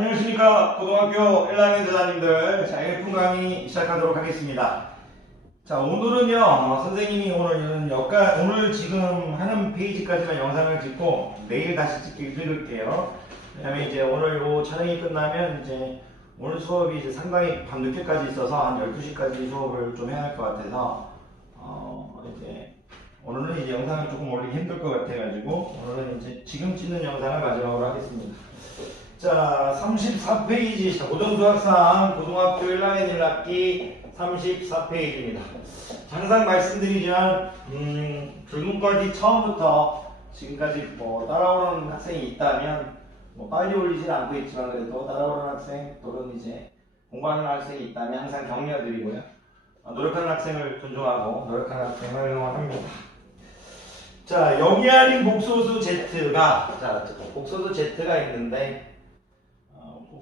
안녕하십니까. 고등학교 1학년 대장님들. 자, 1분 강의 시작하도록 하겠습니다. 자, 오늘은요, 선생님이 오늘 지금 하는 페이지까지만 영상을 찍고 내일 다시 찍을게요. 왜냐면 이제 오늘 요 촬영이 끝나면 이제 오늘 수업이 이제 상당히 밤늦게까지 있어서 한 12시까지 수업을 좀 해야 할 것 같아서, 이제 오늘은 이제 영상을 조금 올리기 힘들 것 같아가지고 오늘은 이제 지금 찍는 영상을 마지막으로 하겠습니다. 자, 34페이지 고등수학상 고등학교 1학년 1학기 34페이지입니다. 항상 말씀드리지만 불문까지 처음부터 지금까지 따라오는 학생이 있다면 빨리 올리지는 않고 있지만 그래도 따라오는 학생 또는 이제 공부하는 학생이 있다면 항상 격려드리고요. 노력하는 학생을 존중하고 노력하는 학생을 응원합니다. 자, 영이아닌 복소수 Z가 복소수 Z가 있는데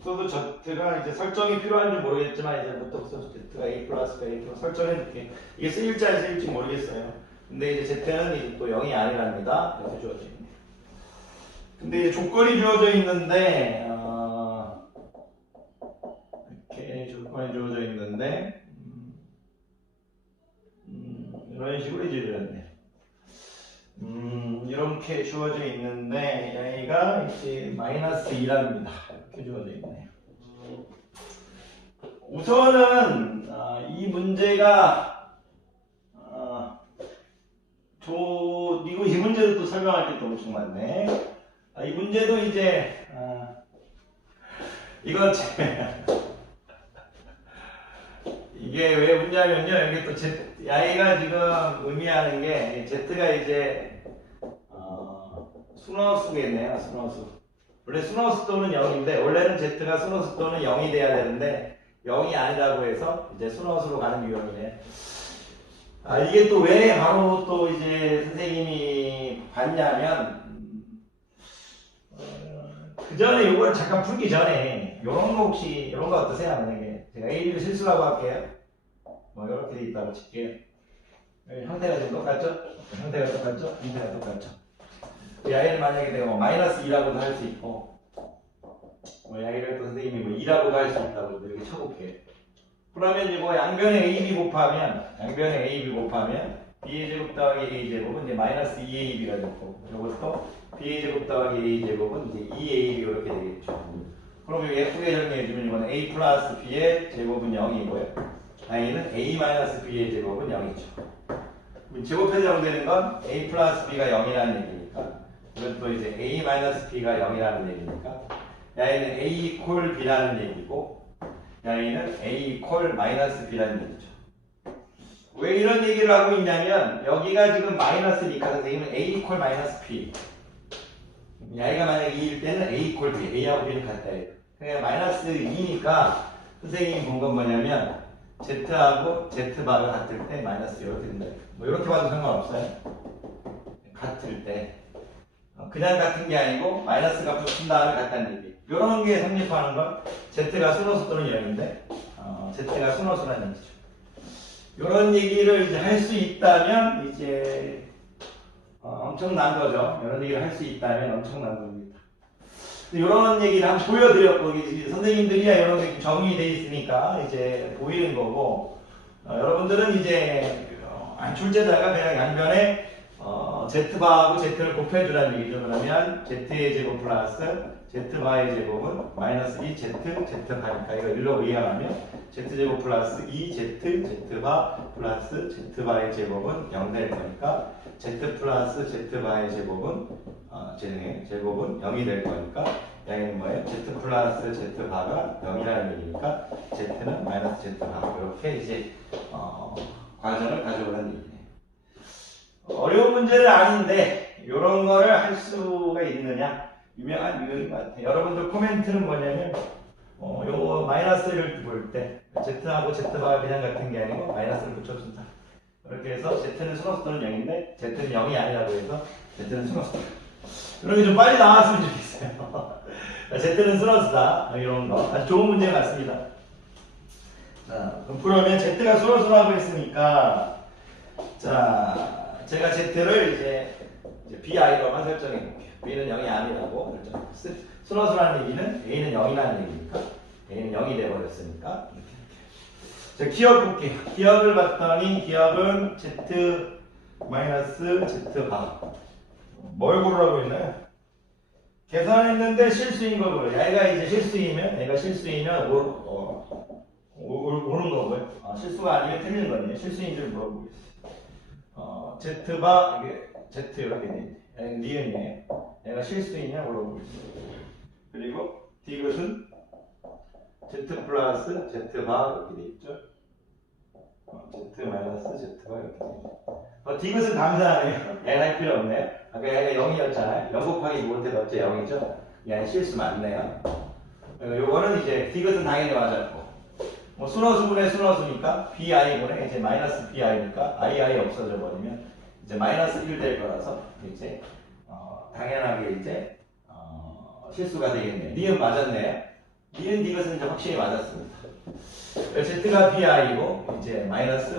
복소수 Z가 이제 설정이 필요한지 모르겠지만 이제부터 복소수 Z가 A 플러스 A 플러스 설정해줄게. 이게 쓰일지 안 쓰일지 모르겠어요. 근데 이제 Z는 이제 또 0이 아니랍니다. 이렇게 주어져 있네. 근데 이제 조건이 주어져 있는데 이렇게 조건이 주어져 있는데 이런 식으로 이제 주어졌네. 이렇게 주어져 있는데 얘가 이제 마이너스 2랍니다. 이렇게 주어져 있네요. 우선은 이 문제가 이거 이 문제도 또 설명할 게 또 엄청 많네. 이 문제도 이제 이거 이게 왜 문제냐면요, 여기 또 Y가 지금 의미하는 게 Z가 이제 순허수겠네요. 순허수. 원래 순허수 또는 0인데 원래는 Z가 순허수 또는 0이 돼야 되는데 0이 아니라고 해서 이제 순허수로 가는 유형이네요. 이게 또 왜 바로 또 이제 선생님이 봤냐면 그 전에 이걸 잠깐 풀기 전에 이런 거 혹시 이런 거 어떠세요? 만약에 제가 A를 실수라고 할게요. 이렇게 돼 있다고 칠게요. 형태가 좀 똑같죠? 형태가 똑같죠? 형태가 똑같죠? Y를 만약에 내가 마이너스 2라고도 할 수 있고 Y를 또 선생님이 2라고도 할 수 있다고 이렇게 쳐볼게요. 그러면 이거 양변에 AB 곱하면 B의 제곱 더하기 A 제곱은 이제 마이너스 2AB가 되고 이것도 B의 제곱 더하기 A 제곱은 이제 2AB 이렇게 되겠죠. 그럼 이거 예쁘게 정리해주면 이거는 A 플러스 B의 제곱은 0이고요. A는 A 마이너스 B의 제곱은 0이죠. 제곱해서 정되는 건 A 플러스 B가 0이라는 얘기니까 이것도 이제 A 마이너스 B가 0이라는 얘기니까 A는 A 이퀄 B라는 얘기고 A는 A 이퀄 마이너스 B라는 얘기죠. 왜 이런 얘기를 하고 있냐면 여기가 지금 마이너스니까 선생님은 A 이퀄 마이너스 B Y가 만약에 2일 때는 A 이퀄 B A하고 B는 같아요. 그러니까 마이너스 2니까 선생님이 본 건 뭐냐면 Z하고 Z바가 같을 때 마이너스 이렇게 된다. 이렇게 봐도 상관없어요. 같을 때 그냥 같은 게 아니고 마이너스가 붙은 다음에 같다는 얘기. 이런 게 성립하는 건 Z가 순호수 또는 0인데 Z가 순호수라는 얘기죠. 이런 얘기를 이제 할 수 있다면 이제 엄청난 거죠. 이런 얘기를 할 수 있다면 엄청난 겁니다. 이런 얘기를 한번 보여드렸고 선생님들이야 이런 게 정의되어 있으니까 이제 보이는 거고 여러분들은 이제 출제자가 그냥 양변에 Z바하고 Z를 곱해주라는 얘기죠. 그러면 Z의 제곱 플러스 Z바의 제곱은 마이너스 2Z Z바니까 이거 1로 이항하면 Z제곱 플러스 2Z Z바 플러스 Z바의 제곱은 0 될 거니까 Z 플러스 Z바의 제곱은 제곱은 0이 될 거니까 양은 뭐예요? Z 플러스 Z바가 0이라는 얘기니까 Z는 마이너스 Z바 이렇게 이제 과정을 가져오는 얘기네요. 어려운 문제는 아닌데 이런 거를 할 수가 있느냐 유명한 유형인 것 같아요. 여러분들 코멘트는 뭐냐면 요 마이너스를 볼 때 Z하고 Z바가 그냥 같은 게 아니고 마이너스를 붙여준다. 이렇게 해서 Z는 순호수 또는 0인데 Z는 0이 아니라고 해서 Z는 순호수다. 이런 게 좀 빨리 나왔으면 좋겠어요. Z는 순호수다. 이런 거 아주 좋은 문제 같습니다. 자, 그러면 Z가 순호수라고 했으니까 자 제가 Z를 이제 BI로만 설정해 볼게요. B는 0이 아니라고 그렇죠. 순허수라는 얘기는 A는 0이라는 얘기니까 A는 0이 돼버렸으니까 자, 기억 볼게요. 기억을 봤더니 기억은 Z 마이너스 Z바 뭘 고르라고 했나요? 계산했는데 실수인 걸 고르요. 얘가 이제 실수이면 옳은 거고요. 실수가 아니면 틀린 거네요. 실수인 줄 물어보겠어요. Z바 이게 Z 이렇게 돼 있네. 니은이에요. 얘가 실수이냐 물어보겠어요. 그리고 디귿은 Z 플러스 Z바 이렇게 돼 있죠. Z 마이너스 Z바 이렇게 돼 있죠. 디귿은 감사하네요. 얘는 할 필요 없네요. 아까 얘가 0이었잖아요. 0 곱하기 모를 때 넣었죠. 0이죠. 얘는 실수 맞네요. 요거는 이제 디귿은 당연히 맞았고 뭐 순허수분의 순허수니까 bi분의 이제 마이너스 bi니까 i 없어져 버리면 이제 마이너스 1 될 거라서 이제 당연하게 이제 실수가 되겠네요. 니은 맞았네요. 니은 디귿은 이제 확실히 맞았습니다. z가 bi고 이제 마이너스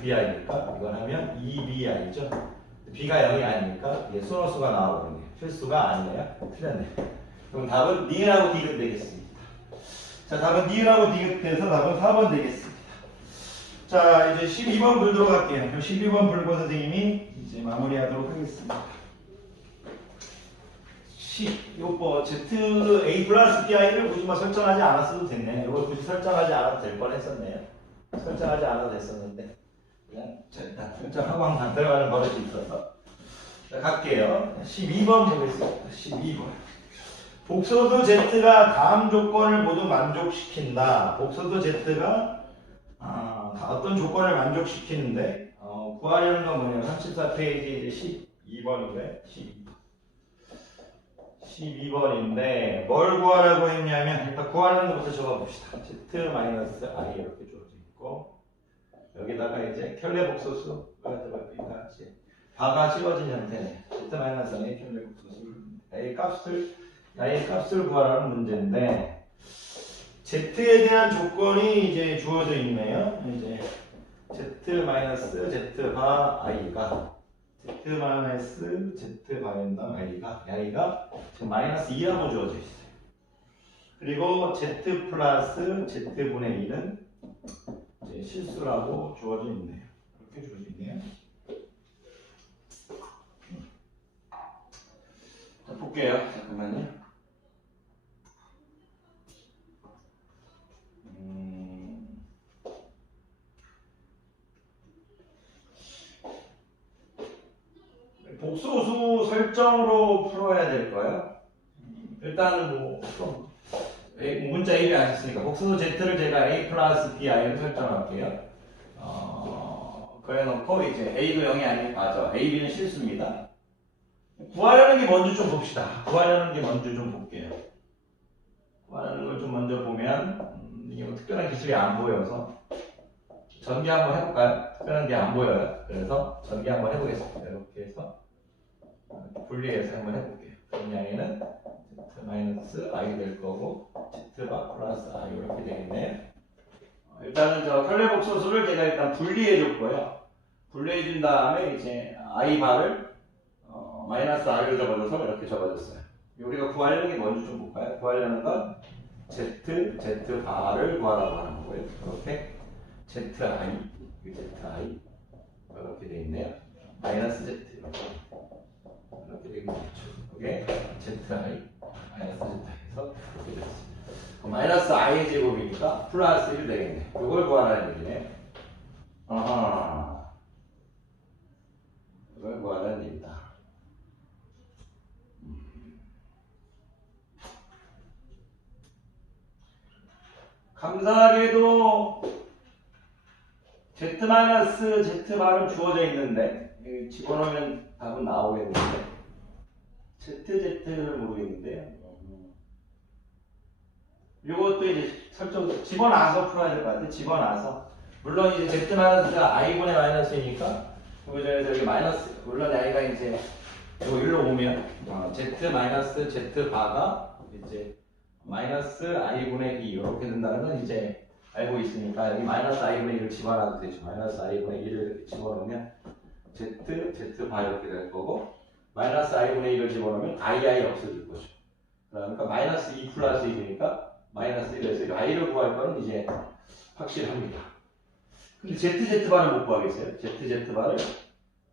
bi니까 이걸 하면 2bi죠. b가 0이 아니니까 이게 순허수가 나와버리네요. 실수가 아니네요. 틀렸네요. 그럼 답은 니은하고 디귿 되겠습니다. 자, 답은 니은하고 디귿 돼서 답은 4번 되겠습니다. 자, 이제 12번 불도록 갈게요. 12번 불고 선생님이 이제 마무리하도록 하겠습니다. 요거 Z A 플러스 BI를 굳이 뭐 설정하지 않았어도 됐네. 이거 굳이 설정하지 않아도 될 뻔했었네요. 설정하지 않아도 됐었는데 그냥 설정하고 안 들어가는 버릇이 있어서. 자, 갈게요. 12번 보겠습니다. 12번. 복소수 Z가 다음 조건을 모두 만족시킨다. 복소수 Z가 어떤 조건을 만족시키는데 구하려는 건 뭐냐면 34페이지 이제 12번인데 12번인데 뭘 구하라고 했냐면 일단 구하려는 것부터 적어봅시다. Z-i 이렇게 주어져 있고 여기다가 이제 켤레 복소수가 들어가니까 이제 바가 씌워진 형태네. Z-i의 켤레 복소수를 A의 값을 구하라는 문제인데 Z에 대한 조건이 이제 주어져 있네요. 이제 Z-Z바 i가 Z-Z바인당 i가 지금 마이너스 2라고 주어져 있어요. 그리고 Z 플러스 Z분의 2는 이제 실수라고 주어져 있네요. 이렇게 주어져 있네요. 자, 볼게요. 잠깐만요. 복소수 설정으로 풀어야 될 거예요. 일단은 문자 1이 아셨으니까 복소수 Z를 제가 A 플러스 BI로 설정할게요. 그래 놓고 이제 A도 0이 아니니까 맞아. A, B는 실수입니다. 구하려는 게 먼저 좀 봅시다. 구하려는 게 먼저 좀 볼게요. 구하려는 걸 좀 먼저 보면 이게 뭐 특별한 기술이 안 보여서 전개 한번 해볼까요? 특별한 게 안 보여요. 그래서 전개 한번 해보겠습니다. 이렇게 해서 분리해서 한번 해볼게요. 그냥에는 Z-i 될 거고 Z바 플러스 i 이렇게 되겠네요. 일단은 저 켤레복소수를 제가 일단 분리해 줬고요. 분리해 준 다음에 이제 i바를 마이너스 i로 적어줘서 이렇게 적어줬어요. 우리가 구하려는 게 뭔지 좀 볼까요? 구하려는 건 Z바를 구하라고 하는 거고요. 이렇게 ZI 이렇게 돼 있네요. 마이너스 Z 이렇게 되겠죠. 이게 ZI 마이너스 Z에서 이렇게 됐습니다. 마이너스 I의 제곱이니까 플러스 1 되겠네. 이걸 구하라는 얘기네. 이걸 구하라는 얘기다. 감사하게도 Z-Z바로 주어져 있는데 집어넣으면 답은 나오겠는데 ZZ를 모르겠는데요. 이것도 이제 설정 집어넣어서 풀어야 될 것 같아요. 집어넣어서 물론 이제 Z-가 i분의 마이너스이니까 그래서 여기 마이너스 물론 i가 이제 이거 일로 오면 Z-Z바가 이제 마이너스 i분의 2 이렇게 된다는 건 이제 알고 있으니까 여기 마이너스 i분의 1을 집어넣어도 되죠. 마이너스 i분의 1을 이렇게 집어넣으면 Z바 이렇게 될 거고 마이너스 i분의 1을 집어넣으면 i 없어질 거죠. 그러니까 마이너스 2 플러스 1이니까 마이너스 1에서 i를 구할 거는 이제 확실합니다. 근데 ZZ바를 못 구하겠어요. ZZ바를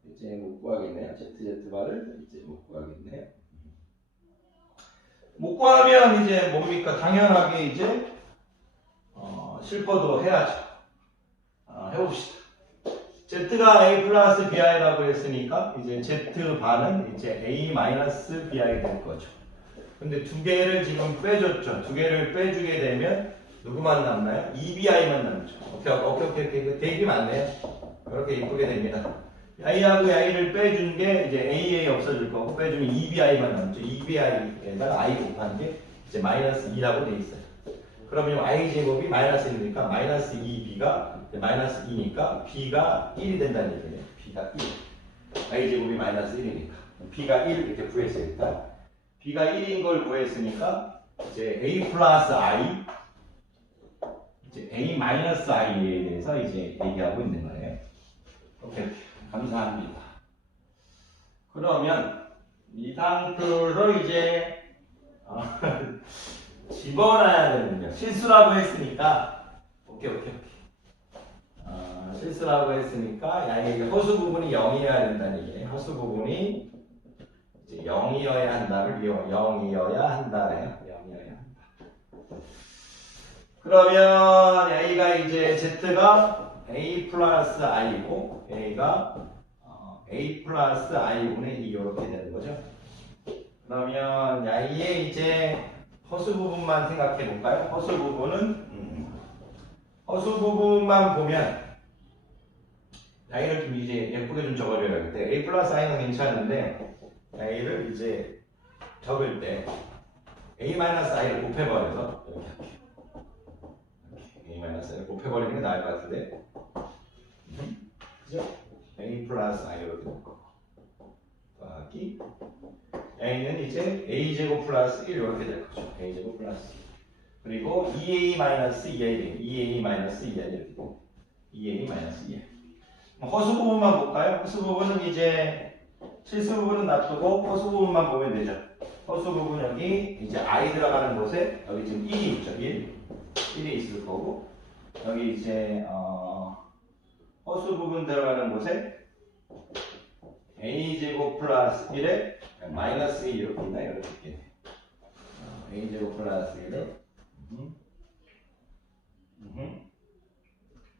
이제 못 구하겠네요. ZZ바를 이제 못 구하겠네요. 못 구하면 이제 뭡니까? 당연하게 이제 실퍼도 해야죠. 해봅시다. Z가 A 플러스 BI라고 했으니까 이제 Z반은 이제 A 마이너스 BI 될 거죠. 근데 두 개를 지금 빼줬죠. 두 개를 빼주게 되면 누구만 남나요? EBI만 남죠. 오케이. 되게 많네요. 그렇게 이쁘게 됩니다. I하고 I를 빼준 게 이제 AA 없어질 거고 빼주면 EBI만 남죠. EBI에다가 I 곱한 게 이제 마이너스 2라고 돼 있어요. 그러면 I 제곱이 마이너스 1이니까 마이너스 2B가 마이너스 2니까 B가 1이 된다는 얘기예요. B가 1. I 제곱이 마이너스 1이니까 B가 1 이렇게 구했어요. 일단 B가 1인 걸 구했으니까 이제 A 플러스 I 이제 A 마이너스 I에 대해서 이제 얘기하고 있는 거예요. 오케이. 감사합니다. 그러면 이 상표를 이제 집어넣어야 되는데 실수라고 했으니까 오케이. 실수라고 했으니까 야 이게 허수 부분이 0이어야 된다는 얘기예요. 허수 부분이 이제 0이어야 한다를 0이어야 한다래요. 0이어야 한다. 그러면 A가 이제 Z가 A 플러스 I고 A가 A 플러스 I분의 2 이렇게 되는 거죠. 그러면 I의 이제 허수 부분만 생각해 볼까요? 허수 부분만 보면 I를 좀 이제 예쁘게 좀 적어줘야 돼. A 플러스 I는 괜찮은데 A를 이제 적을 때 A 마이너스 I를 곱해버려서 이렇게 할게요. A 마이너스 I를 곱해버리는 게 나을 것 같은데 그죠? A 플러스 I 이렇게 될 거고 더하기 A는 이제 A제곱 플러스 1 이렇게 될 거죠. A제곱 플러스 1 그리고 2A 마이너스 2I 2A 마이너스 2I 이렇게 돼요. 2A 마이너스 2I 허수 부분만 볼까요? 허수 부분은 이제 실수 부분은 놔두고 허수 부분만 보면 되죠. 허수 부분 여기 이제 I 들어가는 곳에 여기 지금 1이 있죠. 1이 있을 거고 여기 이제 허수 부분 들어가는 곳에 A제곱 플러스 1에 마이너스 2 이렇게 있나? 이렇게 있겠네. A제곱 플러스 1에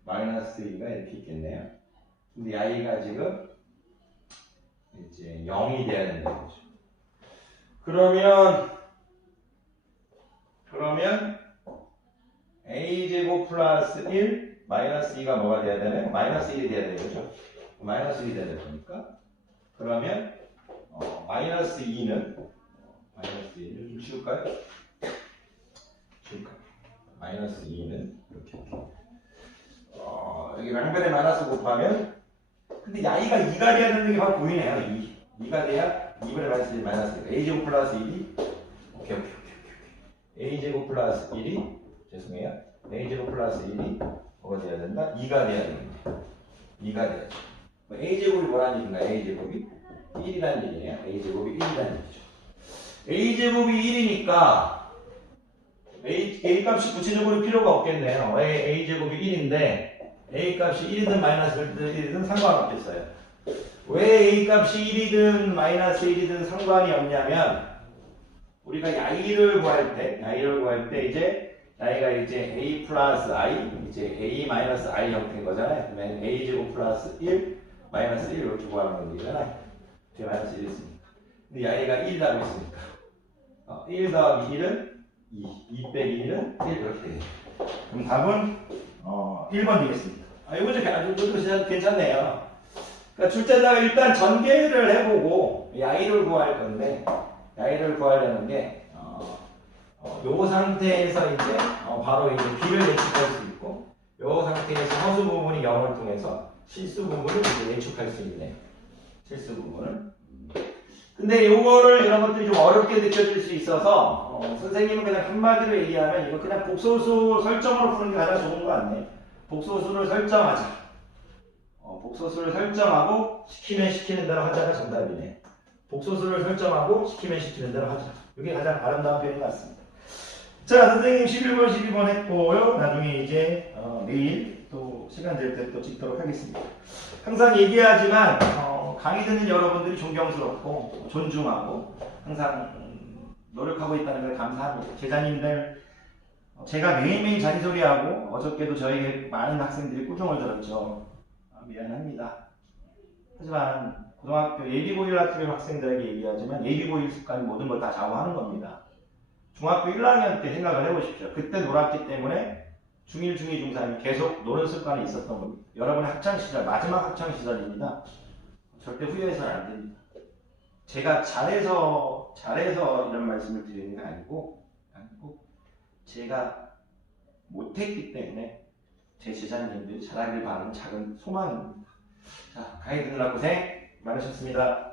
마이너스 2가 이렇게 있겠네요. 근데 I가 지금 이제 0이 돼야 된다는 거죠. 그러면 A제곱 플러스 1 마이너스 2가 뭐가 돼야 되나요? 마이너스 1이 돼야 되겠죠. 마이너스 1이 돼야 될 거니까 그러면 마이너스 2는 마이너스 2를 좀 치울까요? 마이너스 2는 이렇게 여기를 한 변에 마이너스 곱하면 근데 I가 2가 돼야 되는 게 바로 보이네요. 2가 돼야 2분의 마이너스 1 A제곱 플러스 1이 오케이 A제곱 플러스 1이 죄송해요. A제곱 플러스 1이 뭐가 돼야 된다? 2가 돼야 됩니다. 2가 돼야죠. A제곱이 뭐라는 얘기인가? A제곱이 1이라는 얘기네요. A제곱이 1이라는 얘기죠. A제곱이 1이니까 A 값이 구체적으로 필요가 없겠네요. 왜 A제곱이 1인데 A 값이 1이든 마이너스 1이든 상관없겠어요. 왜 A 값이 1이든 마이너스 1이든 상관이 없냐면 우리가 I를 구할 때 이제 I가 이제 A 플러스 I 이제 A 마이너스 I 형태인 거잖아요. 그러면 A제곱 플러스 1 마이너스 1 이렇게 구하는 거잖아요. 뒤에 마이너스 1 있으니까. 근데 I가 1이라고 했으니까 1 더하기 1은 2 빼기 1은 1 이렇게 되죠. 그럼 답은 1번 되겠습니다. 이거 좀 아주 괜찮네요. 그러니까 출제자가 일단 전개를 해보고 I를 구할 건데 I를 구하려는 게 요 상태에서 이제 바로 이제 B를 예측할 수 있고 요 상태에서 허수 부분이 0을 통해서 실수 부분을 이제 예측할 수 있네요. 실수 부분을. 근데 요거를 이런 것들이 좀 어렵게 느껴질 수 있어서 선생님은 그냥 한마디로 얘기하면 이거 그냥 복소수 설정으로 푸는 게 가장 좋은 거 같네. 복소수를 설정하자. 복소수를 설정하고 시키는 대로 하자가 정답이네. 복소수를 설정하고 시키면 시키는 대로 하자. 이게 가장 아름다운 표현 같습니다. 자, 선생님 11번, 12번 했고요. 나중에 이제 내일 또 시간 될 때 또 찍도록 하겠습니다. 항상 얘기하지만 강의 듣는 여러분들이 존경스럽고 존중하고 항상 노력하고 있다는 걸 감사합니다. 제자님들 제가 매일매일 잔소리하고 어저께도 저에게 많은 학생들이 꾸중을 들었죠. 미안합니다. 하지만 고등학교 예비고1 같은 경우 학생들에게 얘기하지만 예비고1 습관이 모든 걸 다 좌우하는 겁니다. 중학교 1학년 때 생각을 해보십시오. 그때 놀았기 때문에 중1, 중2, 중3이 계속 노는 습관이 있었던 겁니다. 여러분의 학창시절, 마지막 학창시절입니다. 절대 후회해서는 안 됩니다. 제가 잘해서 이런 말씀을 드리는 게 아니고 제가 못했기 때문에 제 제자님들이 잘하길 바라는 작은 소망입니다. 자, 강의 듣느라 고생 많으셨습니다.